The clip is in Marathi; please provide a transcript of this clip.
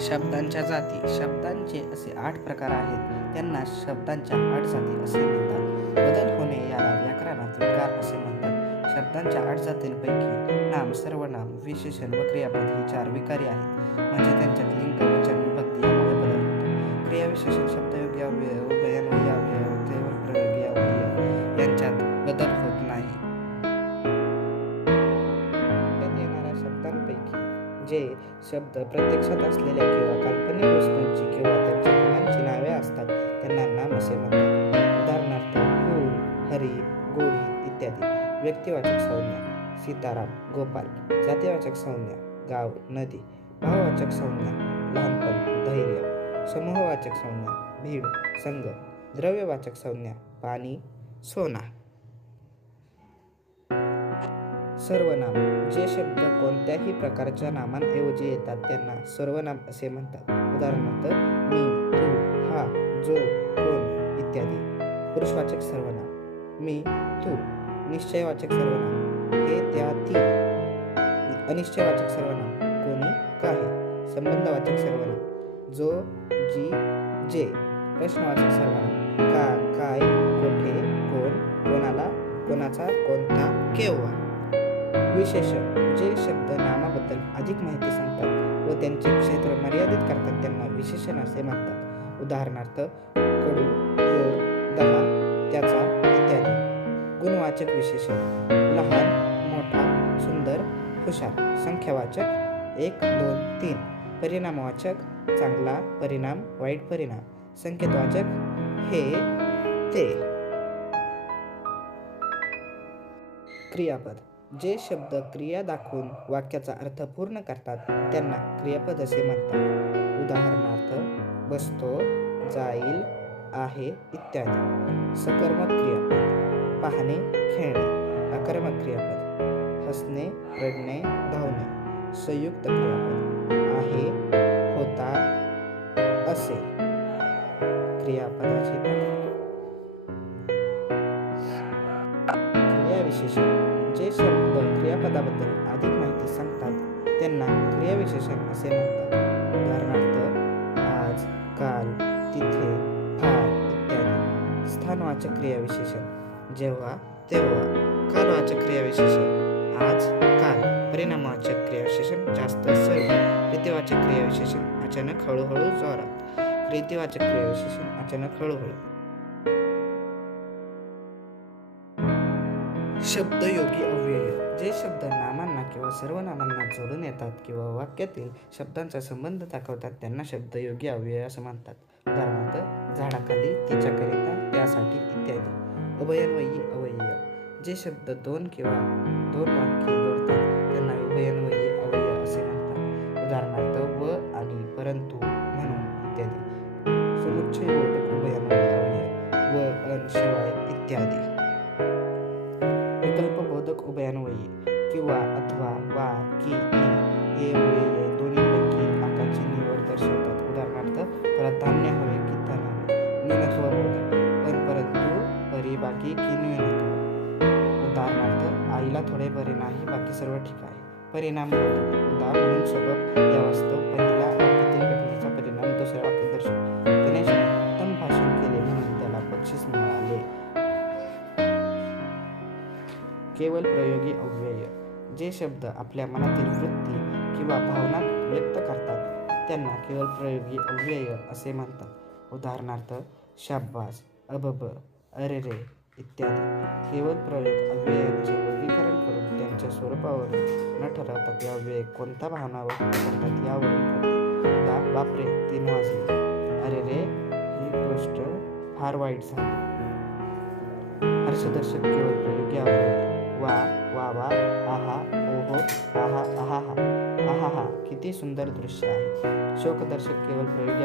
शब्दांच्या जाती. शब्दांचे असे आठ प्रकार आहेत. त्यांना शब्दांच्या आठ जाती असे म्हणतात. बदल होणे याला व्याकरणात विकार असे म्हणतात. शब्दांच्या आठ जातींपैकी नाम सर्वनाम विशेषण व क्रियापद ही चार विकारी आहेत. म्हणजे त्यांच्यात लिंग वचन विभक्ती यामुळे बदल होतो. क्रियाविशेषण शब्दयोगी अव्यय जे शब्द प्रत्यक्षात असलेल्या किंवा काल्पनिक वस्तूंची किंवा त्यांच्या गुणांची नावे असतात त्यांना नाम असे म्हणतात. उदाहरणार्थ फूल हरी गोळी इत्यादी. व्यक्तिवाचक संज्ञा सीताराम गोपाल. जातीवाचक संज्ञा गाव नदी. भाववाचक संज्ञा लहानपण धैर्य. समूहवाचक संज्ञा भीड संघ द्रव्यवाचक संज्ञा पाणी सोना. सर्वनाम जे शब्द कोणत्याही प्रकारच्या नामांऐवजी येतात त्यांना सर्वनाम असे म्हणतात. उदाहरणार्थ मी तू हा जो कोण इत्यादी. पुरुषवाचक सर्वनाम. मी तू निश्चयवाचक सर्वनाम. हे त्या ती अनिश्चयवाचक सर्वनाम. कोणी काही. संबंधवाचक सर्वनाम. जो जी जे. प्रश्नवाचक सर्वनाम. का काय कोठे कोण कोणाला कोणाचा कोणता केव्हा. विशेषण जे शब्द नामाबद्दल अधिक माहिती सांगतात व त्यांचे क्षेत्र मर्यादित करतात त्यांना विशेषण असे म्हणतात. उदाहरणार्थ कडू गोड दहा त्याचा इत्यादी. गुणवाचक विशेषण लहान मोठा सुंदर हुशार. संख्यावाचक एक दोन तीन. परिणामवाचक चांगला परिणाम वाईट परिणाम. संकेतवाचक हे ते. क्रियापद. जे शब्द क्रिया दाखवून वाक्याचा अर्थ पूर्ण करतात त्यांना क्रियापद असे म्हणतात. उदाहरणार्थ बसतो जाईल आहे इत्यादी. सकर्मक क्रियापद पाहणे खेळणे. अकर्मक क्रियापद हसणे रडणे धावणे. संयुक्त क्रियापद आहे होता असे. क्रियापदाचे क्रियाविशेषण. पदाबद्दल अधिक माहिती सांगतात. त्यांना क्रियाविशेषण असे म्हणतात. उदाहरणार्थ आज काल तिथे फार इत्यादी. स्थानवाचक क्रियाविशेषण. जेव्हा तेव्हा. कालवाचक क्रियाविशेषण. आज काल. परिणामवाचक क्रियाविशेषण. जास्त सर्व रीतिवाचक क्रियाविशेषण. अचानक हळूहळू जोरात. रीतिवाचक क्रियाविशेषण. अचानक हळूहळू. शब्दयोगी अव्यय. जे शब्द नामांना किंवा सर्वनामांना जोडून येतात किंवा वाक्यातील शब्दांचा संबंध दाखवतात त्यांना शब्दयोगी अव्यय असं म्हणतात. उदाहरणार्थ झाडाखाली तिच्याकरिता त्यासाठी इत्यादी. अभयन्वयी अवयय. जे शब्द दोन किंवा दोन वाक्य जोडतात त्यांना उभयन्वयी अवयव असे म्हणतात. उदाहरणार्थ व आणि परंतु म्हणून इत्यादी. समुच्चय उभयन्वयी अवयव व अन शिवाय इत्यादी. उभयान्वयी. किंवा अथवा वा की ई हे अव्यय दोन्हीपैकी आकाची निवड दर्शवतात. उदाहरणार्थ प्राधान्य हवे की धन हवे पण परंतु परी बाकी की न्यूनत्व उदाहरणार्थ आईला थोडे बरे नाही बाकी सर्व ठीक आहे. परिणाम बोधक उदा म्हणून सबब या वास्तव केवळ प्रयोगी अव्यय जे शब्द आपल्या मनातील वृत्ती किंवा भावना व्यक्त करतात त्यांना केवळ प्रयोगी अव्यय असे म्हणतात. उदाहरणार्थ शाब्बास अबब अरेरे इत्यादी केवळ प्रयोग अव्ययांचे वर्गीकरण करून त्यांच्या स्वरूपावर न ठरवता या अव्यय कोणत्या भावना व्यक्त करतात यावरून बापरे तीन वाजले. अरे रे ही गोष्ट फार वाईट झाली. हर्षदर्शक केवळ प्रयोगी अव्यय. वा वा वा आहा ओहो आहा आहा हा आहा हा किती सुंदर दृश्य आहे. शोकदर्शक केवळ प्रयोगी